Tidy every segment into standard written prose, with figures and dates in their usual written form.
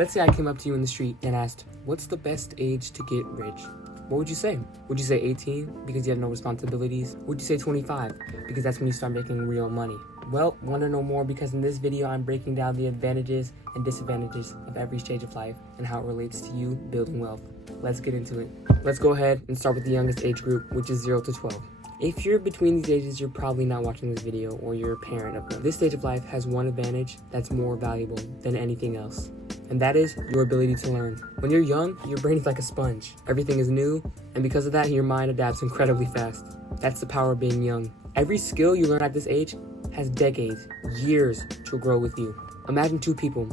Let's say I came up to you in the street and asked, what's the best age to get rich? What would you say? Would you say 18 because you have no responsibilities? Would you say 25 because that's when you start making real money? Well, want to know more? Because in this video, I'm breaking down the advantages and disadvantages of every stage of life and how it relates to you building wealth. Let's get into it. Let's go ahead and start with the youngest age group, which is 0 to 12. If you're between these ages, you're probably not watching this video or you're a parent of them. This stage of life has one advantage that's more valuable than anything else, and that is your ability to learn. When you're young, your brain is like a sponge. Everything is new, and because of that, your mind adapts incredibly fast. That's the power of being young. Every skill you learn at this age has decades, years to grow with you. Imagine two people.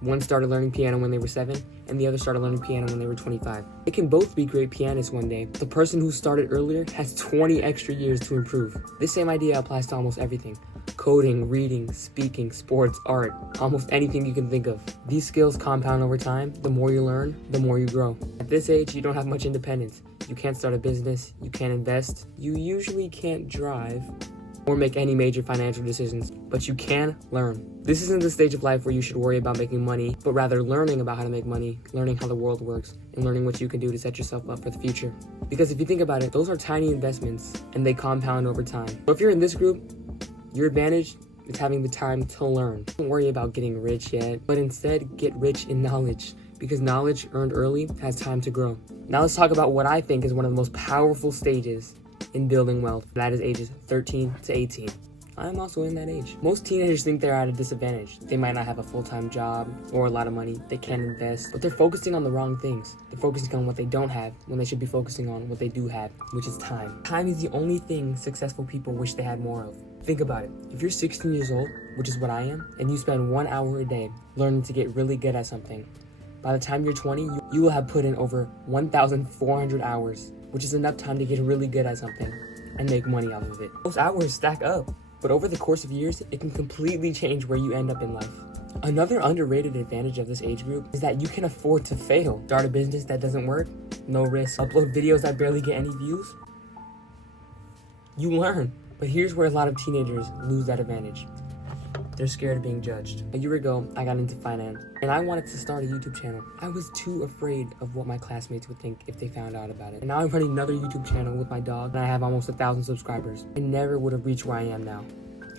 One started learning piano when they were 7, and the other started learning piano when they were 25. They can both be great pianists one day. The person who started earlier has 20 extra years to improve. This same idea applies to almost everything. Coding, reading, speaking, sports, art, almost anything you can think of. These skills compound over time. The more you learn, the more you grow. At this age, you don't have much independence. You can't start a business, you can't invest, you usually can't drive, or make any major financial decisions, but you can learn. This isn't the stage of life where you should worry about making money, but rather learning about how to make money, learning how the world works, and learning what you can do to set yourself up for the future. Because if you think about it, those are tiny investments, and they compound over time. So if you're in this group, your advantage is having the time to learn. Don't worry about getting rich yet, but instead get rich in knowledge, because knowledge earned early has time to grow. Now let's talk about what I think is one of the most powerful stages in building wealth. That is ages 13 to 18. I'm also in that age. Most teenagers think they're at a disadvantage. They might not have a full-time job or a lot of money. They can't invest, but they're focusing on the wrong things. They're focusing on what they don't have when they should be focusing on what they do have, which is time. Time is the only thing successful people wish they had more of. Think about it. If you're 16 years old, which is what I am, and you spend 1 hour a day learning to get really good at something, by the time you're 20, you will have put in over 1,400 hours, which is enough time to get really good at something and make money off of it. Those hours stack up, but over the course of years, it can completely change where you end up in life. Another underrated advantage of this age group is that you can afford to fail. Start a business that doesn't work, no risk. Upload videos that barely get any views. You learn. But here's where a lot of teenagers lose that advantage. They're scared of being judged. A year ago, I got into finance, and I wanted to start a YouTube channel. I was too afraid of what my classmates would think if they found out about it. And now I'm running another YouTube channel with my dog, and I have almost 1,000 subscribers. I never would have reached where I am now.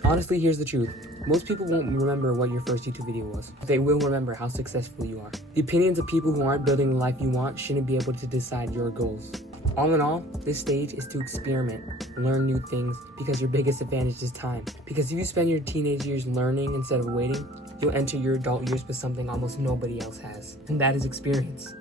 Honestly, here's the truth. Most people won't remember what your first YouTube video was. They will remember how successful you are. The opinions of people who aren't building the life you want shouldn't be able to decide your goals. All in all, this stage is to experiment, learn new things, because your biggest advantage is time. Because if you spend your teenage years learning instead of waiting, you'll enter your adult years with something almost nobody else has, and that is experience.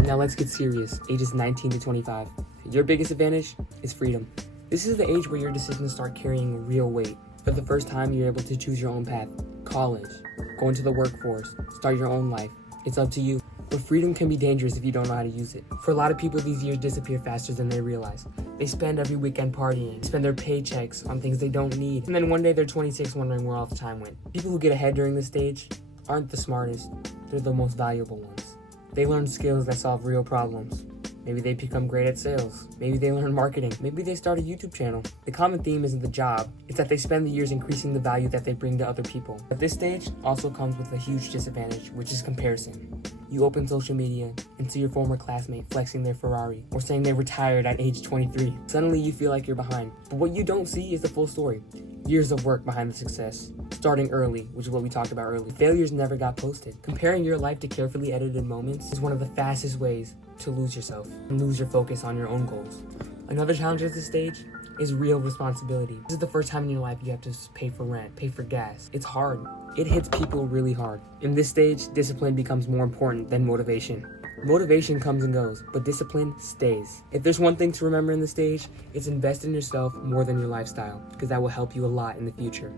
Now let's get serious, ages 19 to 25. Your biggest advantage is freedom. This is the age where your decisions start carrying real weight. For the first time, you're able to choose your own path. College, go into the workforce, start your own life. It's up to you. But freedom can be dangerous if you don't know how to use it. For a lot of people, these years disappear faster than they realize. They spend every weekend partying, spend their paychecks on things they don't need, and then one day they're 26 wondering where all the time went. People who get ahead during this stage aren't the smartest, they're the most valuable ones. They learn skills that solve real problems. Maybe they become great at sales. Maybe they learn marketing. Maybe they start a YouTube channel. The common theme isn't the job, it's that they spend the years increasing the value that they bring to other people. But this stage also comes with a huge disadvantage, which is comparison. You open social media and see your former classmate flexing their Ferrari or saying they retired at age 23. Suddenly you feel like you're behind. But what you don't see is the full story. Years of work behind the success. Starting early, which is what we talked about earlier. Failures never got posted. Comparing your life to carefully edited moments is one of the fastest ways to lose yourself and lose your focus on your own goals. Another challenge at this stage is real responsibility. This is the first time in your life you have to pay for rent, pay for gas. It's hard. It hits people really hard. In this stage, discipline becomes more important than motivation. Motivation comes and goes, but discipline stays. If there's one thing to remember in this stage, it's invest in yourself more than your lifestyle, because that will help you a lot in the future.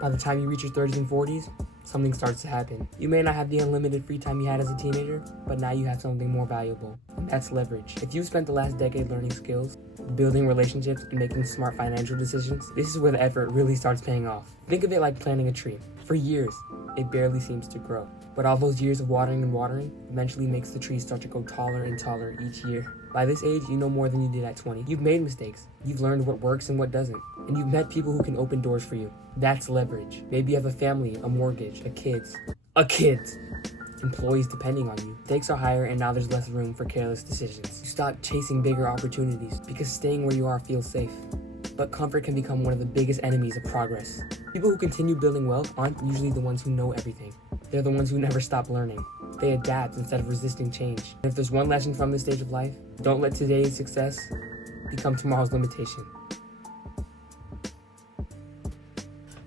By the time you reach your 30s and 40s, something starts to happen. You may not have the unlimited free time you had as a teenager, but now you have something more valuable, and that's leverage. If you've spent the last decade learning skills, building relationships, and making smart financial decisions, this is where the effort really starts paying off. Think of it like planting a tree. For years, it barely seems to grow. But all those years of watering and watering eventually makes the tree start to grow taller and taller each year. By this age, you know more than you did at 20. You've made mistakes. You've learned what works and what doesn't. And you've met people who can open doors for you. That's leverage. Maybe you have a family, a mortgage, kids. Employees depending on you. Stakes are higher and now there's less room for careless decisions. You stop chasing bigger opportunities because staying where you are feels safe. But comfort can become one of the biggest enemies of progress. People who continue building wealth aren't usually the ones who know everything. They're the ones who never stop learning. They adapt instead of resisting change. And if there's one lesson from this stage of life, don't let today's success become tomorrow's limitation.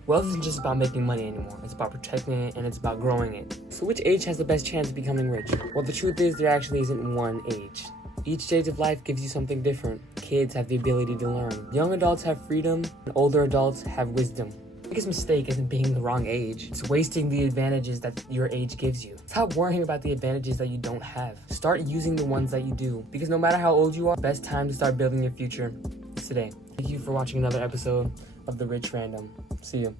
Wealth isn't just about making money anymore. It's about protecting it and it's about growing it. So which age has the best chance of becoming rich? Well, the truth is there actually isn't one age. Each stage of life gives you something different. Kids have the ability to learn. Young adults have freedom, and older adults have wisdom. The biggest mistake isn't being the wrong age. It's wasting the advantages that your age gives you. Stop worrying about the advantages that you don't have. Start using the ones that you do. Because no matter how old you are, the best time to start building your future is today. Thank you for watching another episode of The Rich Random. See you.